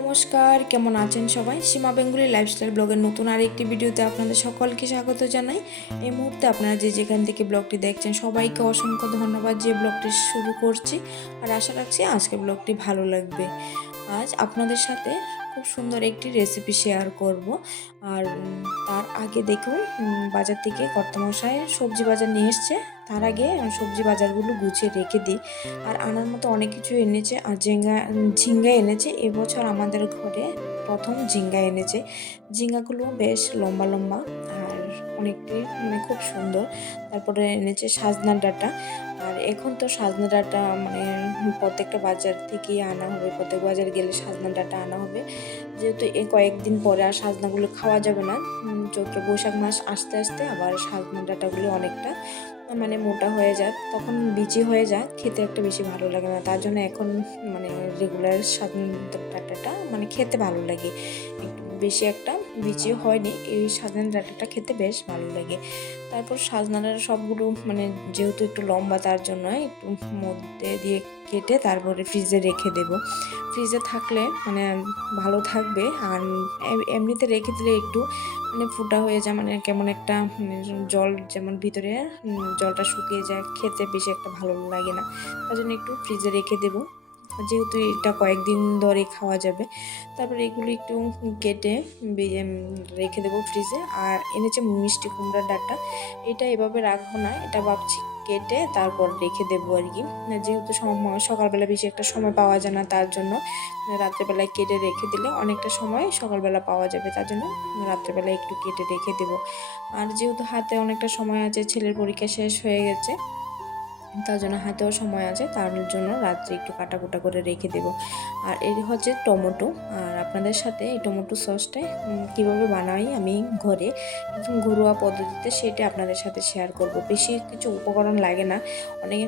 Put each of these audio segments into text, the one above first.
নমস্কার, কেমন আছেন সবাই? সীমা বেঙ্গলি লাইফস্টাইল ব্লগের নতুন আরেকটি ভিডিওতে আপনাদের সকলকে স্বাগত জানাই। এই মুহূর্তে আপনারা যেখান থেকে ব্লগটি দেখছেন সবাইকে অসংখ্য ধন্যবাদ যে ব্লগটি শুরু করছি। আর আশা রাখছি আজকের ব্লগটি ভালো লাগবে। আজ আপনাদের সাথে খুব সুন্দর একটি রেসিপি শেয়ার করব। আর তার আগে দেখুন, বাজার থেকে কর্তামশাই সবজি বাজার নিয়ে এসছে। তার আগে সবজি বাজারগুলো গুছিয়ে রেখে দিই। আর আনার মতো অনেক কিছু এনেছে। আর ঝিঙ্গা এনেছে। এবছর আমাদের ঘরে প্রথম ঝিঙ্গা এনেছে। ঝিঙ্গাগুলো বেশ লম্বা লম্বা আর অনেকটাই খুব সুন্দর। তারপরে এনেছে সাজনা ডাঁটা। আর এখন তো সাজনা ডাঁটা প্রত্যেকটা বাজার থেকেই আনা হবে, প্রত্যেক বাজার গেলে সাজনা ডাঁটা আনা হবে। যেহেতু কয়েকদিন পরে আর সাজনাগুলো খাওয়া যাবে না, চৈত্র বৈশাখ মাস আস্তে আস্তে আবার সাজনা ডাঁটাগুলো অনেকটা মোটা হয়ে যায়, তখন বিচি হয়ে যায়, খেতে একটা বেশি ভালো লাগে না। তার জন্য এখন রেগুলার সাজনা ডাঁটাটা খেতে ভালো লাগে। একটু বেশি একটা বিচি হয়নি, এই সাজনা ডাঁটাটা খেতে বেশ ভালো লাগে। তারপর সাজনা ডাঁটা সবগুলো যেহেতু একটু লম্বা, তার জন্য একটু মধ্যে দিয়ে কেটে তারপরে ফ্রিজে রেখে দেব। ফ্রিজে থাকলে ভালো থাকবে। আর এমনিতে রেখে দিলে একটু ফুটা হয়ে যায়, কেমন একটা জল যেমন ভিতরে জলটা শুকিয়ে যায়, খেতে বেশি একটা ভালো লাগে না। তার জন্য একটু ফ্রিজে রেখে দেব, যেহেতু এটা কয়েকদিন ধরে খাওয়া যাবে। তারপরে এগুলো একটু কেটে রেখে দেবো ফ্রিজে। আর এনেছে মিষ্টি কুমড়ার ডাঁটা। এটা এভাবে রাখবো না, এটা ভাবছি কেটে তারপর রেখে দেবো আর কি। যেহেতু সকালবেলা বেশি একটা সময় পাওয়া যায় না, তার জন্য রাত্রেবেলায় কেটে রেখে দিলে অনেকটা সময় সকালবেলা পাওয়া যাবে, তার জন্য রাত্রেবেলায় একটু কেটে রেখে দেবো। আর যেহেতু হাতে অনেকটা সময় আছে, ছেলের পরীক্ষা শেষ হয়ে গেছে, তার জন্য হাতেও সময় আছে, তার জন্য রাত্রে একটু কাটাকুটা করে রেখে দেব। আর এই হচ্ছে টমেটো। আর আপনাদের সাথে এই টমেটো সসটা কীভাবে বানাই আমি ঘরে, একদম ঘরোয়া পদ্ধতিতে, সেটা আপনাদের সাথে শেয়ার করব। বেশি কিছু উপকরণ লাগে না, অনেক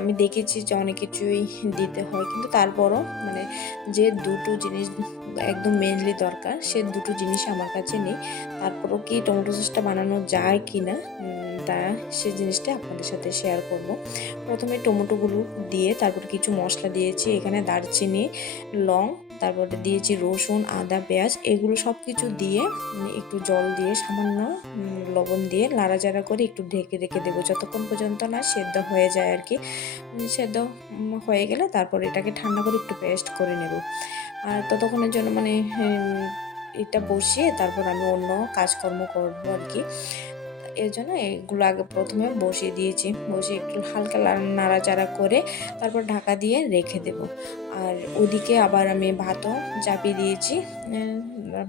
আমি দেখেছি যে অনেক কিছুই দিতে হয়, কিন্তু তারপরও যে দুটো জিনিস একদম মেনলি দরকার, সে দুটো জিনিস আমার কাছে নেই। তারপরও কি টমেটো সসটা বানানো যায় কি না তা সেই জিনিসটা আপনাদের সাথে শেয়ার করব। প্রথমে টমেটোগুলো দিয়ে তারপর কিছু মশলা দিয়েছি, এখানে দারচিনি, লং, তারপরে দিয়েছি রসুন, আদা, পেঁয়াজ, এগুলো সব কিছু দিয়ে একটু জল দিয়ে সামান্য লবণ দিয়ে নাড়াচাড়া করে একটু ঢেকে রেখে দেবো, যতক্ষণ পর্যন্ত না সেদ্ধ হয়ে যায় আর কি। সেদ্ধ হয়ে গেলে তারপর এটাকে ঠান্ডা করে একটু পেস্ট করে নেব। আর ততক্ষণের জন্য এটা বসিয়ে তারপর আমি অন্য কাজকর্ম করবো আর কি। এর জন্য এগুলো আগে প্রথমে বসিয়ে দিয়েছি, বসিয়ে একটু হালকা নাড়াচাড়া করে তারপর ঢাকা দিয়ে রেখে দেব। আর ওদিকে আবার আমি ভাতও চাপিয়ে দিয়েছি।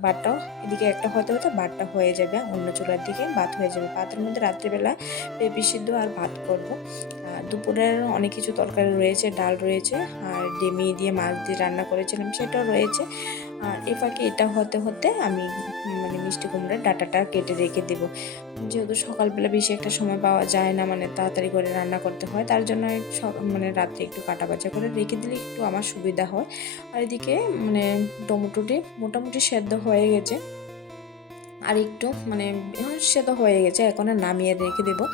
ভাতটাও এদিকে একটা হতে হতে ভাতটা হয়ে যাবে, অন্য চুলার দিকে ভাত হয়ে যাবে। ভাতের মধ্যে রাত্রিবেলা পেঁপে সিদ্ধ আর ভাত করব। আর দুপুরের অনেক কিছু তরকারি রয়েছে, ডাল রয়েছে, আর ডিমি দিয়ে মাছ দিয়ে রান্না করেছিলাম সেটাও রয়েছে। আর এ ফাঁকে এটা হতে হতে আমি মিষ্টি কুমড়ার ডাঁটাটা কেটে রেখে দেব। যেহেতু সকালবেলা বেশি একটা সময় পাওয়া যায় না, তাড়াতাড়ি করে রান্না করতে হয়, তার জন্য রাত্রে একটু কাটা বাছা করে রেখে দিলে একটু আমার সুবিধা হয়। আর এদিকে টমেটোটি মোটামুটি সেদ্ধ হয়ে গেছে, আর একটু সেদ্ধ হয়ে গেছে, এখন আর নামিয়ে রেখে দেবো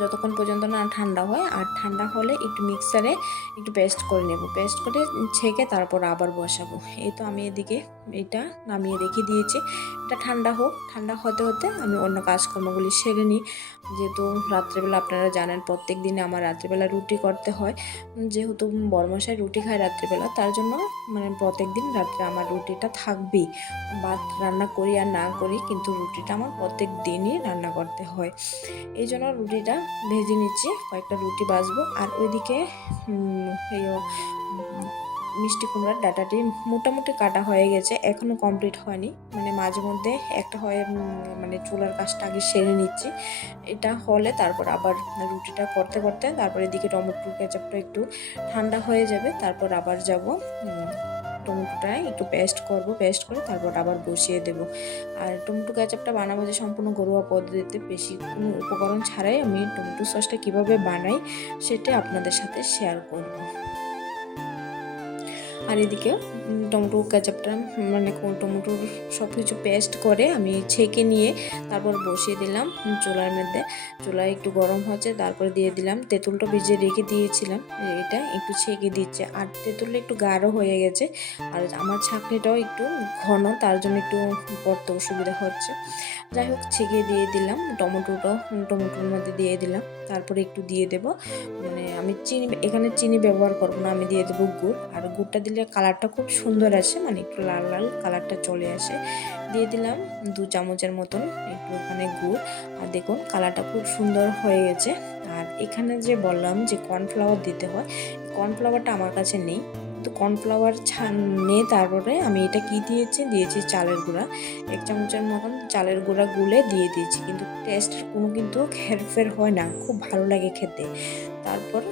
যতক্ষণ পর্যন্ত না ঠান্ডা হয়। আর ঠান্ডা হলে একটু মিক্সারে একটু পেস্ট করে নেব, পেস্ট করে ছেঁকে তারপর আবার বসাবো। এই তো আমি এদিকে এটা নামিয়ে রেখে দিয়েছি, এটা ঠান্ডা হোক। ঠান্ডা হতে হতে আমি অন্য কাজকর্মগুলি সেরে নিই। যেহেতু রাত্রেবেলা আপনারা জানেন প্রত্যেক দিনে আমার রাত্রেবেলা রুটি করতে হয়, যেহেতু বড়মশাই রুটি খায় রাত্রেবেলা, তার জন্য প্রত্যেক দিন রাত্রে আমার রুটিটা থাকবেই। ভাত রান্না করি আর না করি, কিন্তু রুটিটা আমার প্রত্যেক দিনই রান্না করতে হয়। এই জন্য রুটিটা ভেজে নিচ্ছি, কয়েকটা রুটি ভাজবো। আর ওইদিকে এই মিষ্টি কুমড়ার ডাঁটাটি মোটামুটি কাটা হয়ে গেছে, এখনও কমপ্লিট হয়নি, মাঝে মধ্যে একটা হয় চুলার কাজটা আগে সেরে নিচ্ছি। এটা হলে তারপর আবার রুটিটা করতে করতে তারপর এদিকে টমেটো কেচাপটা একটু ঠান্ডা হয়ে যাবে, তারপর আবার যাব টমেটোটা একটু পেস্ট করব, পেস্ট করে তারপর আবার বসিয়ে দেব। আর টমেটো কেচাপটা বানাবো যে সম্পূর্ণ ঘরোয়া পদ্ধতিতে, বেশি কোনো উপকরণ ছাড়াই আমি টমেটো সসটা কীভাবে বানাই সেটা আপনাদের সাথে শেয়ার করব। আর এদিকে টমেটো কেচাপটা মানে টমেটোর সব কিছু পেস্ট করে আমি ছেঁকে নিয়ে তারপর বসিয়ে দিলাম চুলার মধ্যে। চুলায় একটু গরম হচ্ছে, তারপরে দিয়ে দিলাম তেঁতুলটা ভিজিয়ে রেখে দিয়েছিলাম, এটা একটু ছেঁকে দিচ্ছে। আর তেঁতুলটা একটু গাঢ় হয়ে গেছে, আর আমার ছাঁকনিটাও একটু ঘন, তার জন্য একটু পড়তে অসুবিধা হচ্ছে। যাই হোক ছেঁকে দিয়ে দিলাম টমেটোর মধ্যে দিয়ে দিলাম। তারপরে একটু দিয়ে দেব মানে আমি এখানে চিনি ব্যবহার করব না, আমি দিয়ে দেবো গুড়। আর গুড়টা দিলে কালারটা খুব সুন্দর আসে, মানে একটু লাল লাল কালারটা চলে আসে। দিয়ে দিলাম 2 চামচের মতন একটু এখানে গুড়। আর দেখুন কালারটা খুব সুন্দর হয়ে গেছে। আর এখানে যে বললাম যে কর্নফ্লাওয়ার দিতে হয়, কর্নফ্লাওয়ারটা আমার কাছে নেই, তো কর্নফ্লাওয়ার নেই। তারপরে আমি এটা কি দিয়েছি চালের গুঁড়া, 1 চামচের মতন চালের গুঁড়া গুলে দিয়ে দিয়েছি। কিন্তু টেস্টের কোনো কিন্তু হেরফের হয় না, খুব ভালো লাগে খেতে। তারপর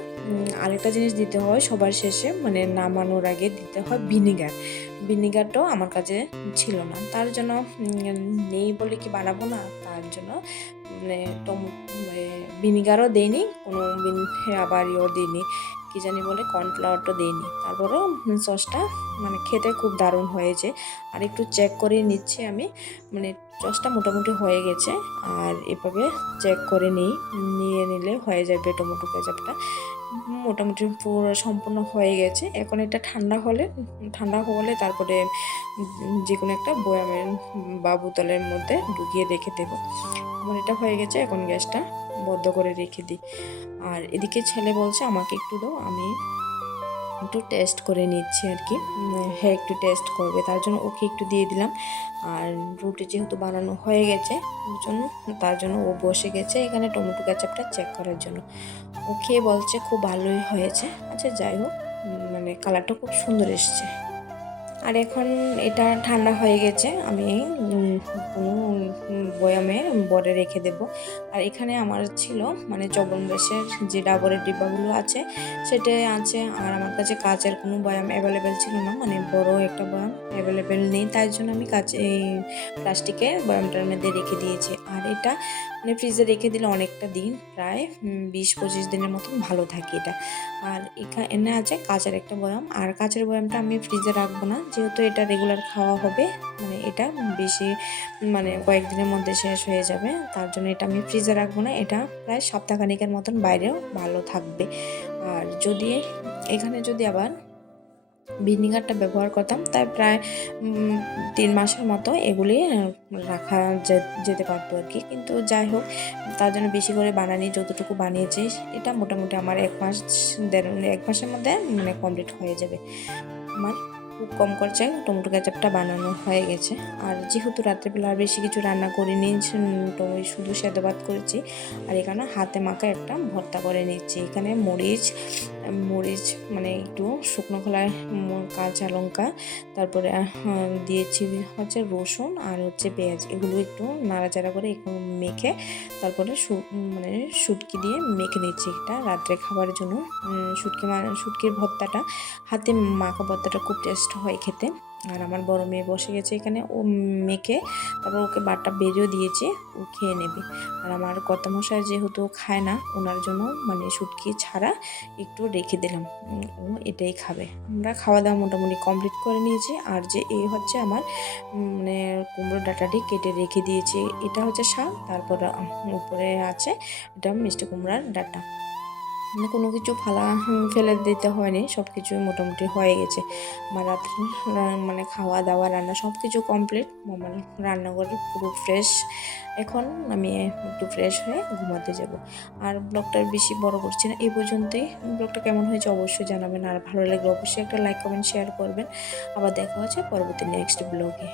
আরেকটা জিনিস দিতে হয় সবার শেষে, মানে নামানোর আগে দিতে হয় ভিনিগার। ভিনিগারটাও আমার কাছে ছিল না, তার জন্য নেই বলে কি বানাবো না, তার জন্য মানে ভিনিগারও দেয়নি, কোনো আবার দিইনি, কি জানি বলে কর্নফ্লাওয়ারটা দিইনি। তারপরেও সসটা মানে খেতে খুব দারুণ হয়েছে। আর একটু চেক করে নিচ্ছি আমি, মানে সসটা মোটামুটি হয়ে গেছে। আর এভাবে চেক করে নিয়ে নিলে হয়ে যাবে টমেটো কেচাপটা। মোটামুটি পুরো সম্পূর্ণ হয়ে গেছে। এখন এটা ঠান্ডা হলে তারপরে যে কোনো একটা বয়ামের বা বোতলের মধ্যে ঢুকিয়ে রেখে দেবো। আমার এটা হয়ে গেছে, এখন গ্যাসটা বন্ধ করে রেখে দিই। আর এদিকে ছেলে বলছে আমাকে একটু দাও, আমি একটু টেস্ট করে নিচ্ছি আর কি। হ্যাঁ একটু টেস্ট করবে, তার জন্য ওকে একটু দিয়ে দিলাম। আর রুটি যেহেতু বানানো হয়ে গেছে তার জন্য ও বসে গেছে এখানে টমেটো কেচাপটা চেক করার জন্য। ও খেয়ে বলছে খুব ভালোই হয়েছে। আচ্ছা যাই হোক, মানে কালারটা খুব সুন্দর এসছে। আর এখন এটা ঠান্ডা হয়ে গেছে, আমি কোনো বয়ামে ভরে রেখে দেব। আর এখানে আমার ছিল মানে চবনব্রাশের যে ডাবরের ডিব্বাগুলো আছে সেটাই আছে। আর আমার কাছে কাচের কোনো বয়াম অ্যাভেলেবেল ছিল না, মানে বড় একটা বয়াম অ্যাভেলেবেল নেই, তাই জন্য আমি এই প্লাস্টিকের বয়ামটার মধ্যে রেখে দিয়েছি। আর এটা মানে ফ্রিজে রেখে দিলে অনেকটা দিন, প্রায় 20-25 দিনের মতন ভালো থাকে এটা। আর এখানে আছে কাঁচের একটা বয়াম, আর কাঁচের বয়ামটা আমি ফ্রিজে রাখবো না, যেহেতু এটা রেগুলার খাওয়া হবে, মানে এটা বেশি মানে কয়েকদিনের মধ্যে শেষ হয়ে যাবে, তার জন্য এটা আমি ফ্রিজে রাখবো না। এটা প্রায় সপ্তাহখানেকের মতন বাইরেও ভালো থাকবে। আর যদি আবার ভিনিগারটা ব্যবহার করতাম, তাই প্রায় 3 মাসের মতো এগুলি রাখা যেতে পারতো আর কি। কিন্তু যাই হোক, তার জন্য বেশি করে বানানি, যতটুকু বানিয়েছি এটা মোটামুটি আমার 1 মাসের মধ্যে মানে কমপ্লিট হয়ে যাবে। আমার খুব কম খরচায় টমেটো কেচাপটা বানানো হয়ে গেছে। আর যেহেতু রাত্রেবেলা আর বেশি কিছু রান্না করিনি, শুধু সেদ্ধ ভাত করেছি। আর এখানে হাতে মাখা একটা ভর্তা করে নিচ্ছি। এখানে মরিচ মানে একটু শুকনো খোলায় কাঁচা লঙ্কা, তারপরে দিয়েছি হচ্ছে রসুন আর হচ্ছে পেঁয়াজ, এগুলো একটু নাড়াচাড়া করে একটু মেখে তারপরে মানে শুটকি দিয়ে মেখে নিচ্ছি এটা রাত্রে খাবার জন্য। শুটকির ভর্তাটা, হাতে মাখা ভর্তাটা খুব টেস্ট হয় খেতে। আর আমার বড় মেয়ে বসে গেছে এখানে, ও মেখে তারপর ওকে বাটা বেজেও দিয়েছে, ও খেয়ে নেবে। আর আমার কর্তামশাই যেহেতু খায় না, ওনার জন্য মানে শুটকি ছাড়া একটু রেখে দিলাম, ও এটাই খাবে। আমরা খাওয়া দাওয়া মোটামুটি কমপ্লিট করে নিয়েছি। আর যে এই হচ্ছে আমার মানে কুমড়োর ডাঁটাটি কেটে রেখে দিয়েছি, এটা হচ্ছে শাক, তারপর উপরে আছে এটা মিষ্টি কুমড়ার ডাঁটা। মানে কোনো কিছু ফেলে দিতে হয়নি, সব কিছু মোটামুটি হয়ে গেছে। আমার রাত্রে মানে খাওয়া দাওয়া রান্না সব কিছু কমপ্লিট। আমার রান্নাঘর পুরো ফ্রেশ। এখন আমি একটু ফ্রেশ হয়ে ঘুমাতে যাব। আর ব্লগটা বেশি বড় করছি না, এই পর্যন্তই। ব্লগটা কেমন হয়েছে অবশ্যই জানাবেন, আর ভালো লাগলে অবশ্যই একটা লাইক কমেন্ট শেয়ার করবেন। আবার দেখা হচ্ছে পরবর্তী নেক্সট ব্লগে।